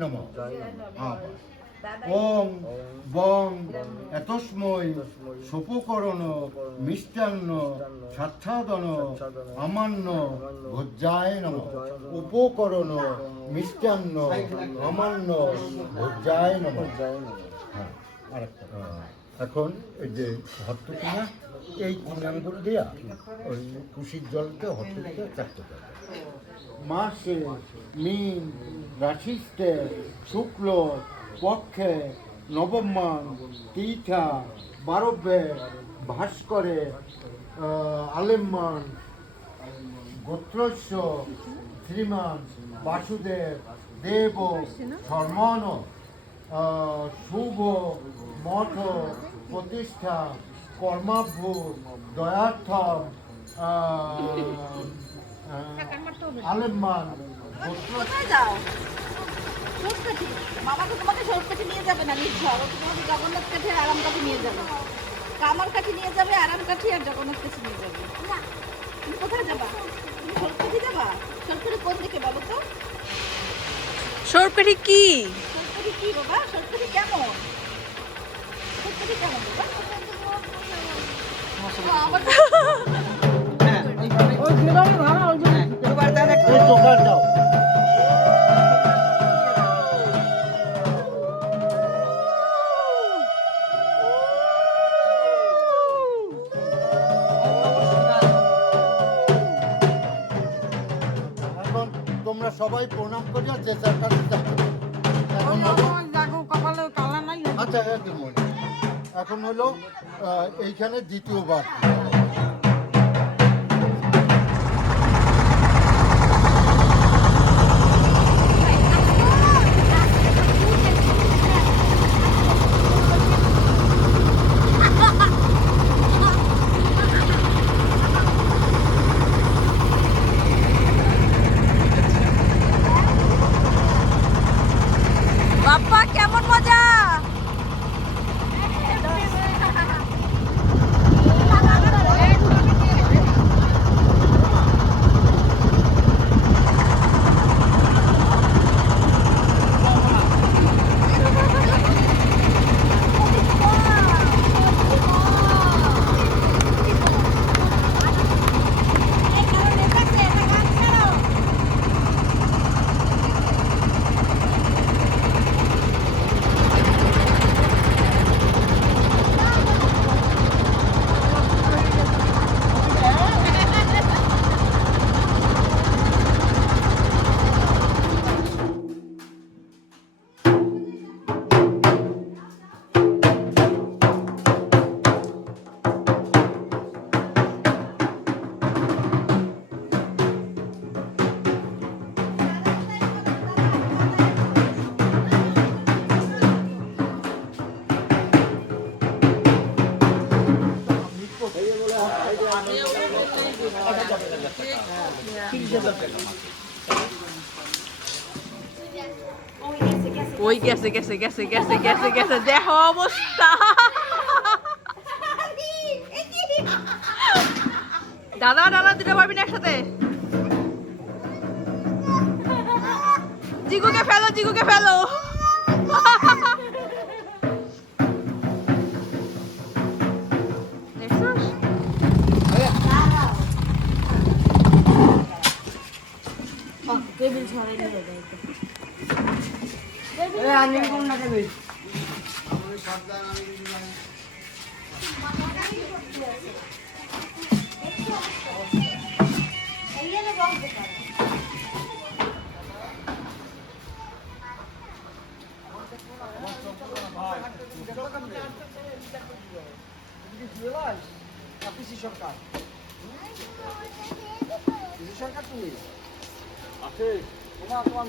নমঃ। ওং বং এতস্মৈ সোপকরণ মিষ্টান্ন সাচ্ছাদন আমান্য ভোজ্যায় নমঃ। উপকরণ মিষ্টান্ন আমান্য ভোজ্যায় নমঃ। হ্যাঁ, আরেকটা। এখন এই যে হট্টকিনা এই কুনাঙ্গুল দিয়া ওই কুশির জলতে হট্টকিতে চাপতে পারবে। মাসে মিন রাশিষ্ঠে শুক্ল পক্ষে নবমান তীঠা বারব্যে ভাস্করে আলেম্মান গোত্রস্য শ্রীমান বাসুদেব দেব ধর্মন শুভ মঠ প্রতিষ্ঠা কর্মাভ্যু দয়ার্থম আলেম্মান মামাকে তোমাকে সরু কাঠি নিয়ে যাবে না নিশ্চয়, তোমাকে জগন্নাথ কাঠি আর আরাম কাঠি নিয়ে যাবে। কামার কাঠি নিয়ে যাবে, আরাম কাঠি আর জগন্নাথ কাঠি নিয়ে যাবে। তুমি কোথায় যাবা? তুমি সরু কাঠি যাবা? সরু কাঠি কোন দিকে বলো তো? সরু কাঠি কি? সরু কাঠি কি বাবা? সরু কাঠি কেমন? সরু কাঠি কেমন বাবা? আমার ওই যেভাবে ধরা ওই যে এবার তাহলে এই দোকান দাও। এখন তোমরা সবাই প্রণাম করিয়া যে যার কাছে যাবে। এখন হলো কপালে কালা নাই। আচ্ছা একদম মনে এখন হলো এইখানে দ্বিতীয়বার বাপ্পা কেমন মজা? ওই গেছে গেছে গেছে গেছে গেছে গেছে দেখো অবস্থা। দাদা দাদা দুটো পারবি না একসাথে। জিগুকে ফেলো জিগুকে ফেলো। টেবিল ছড়াই নিয়ে যাবে। আমি কোন না দেবে সরকার তুমি আছে তোমার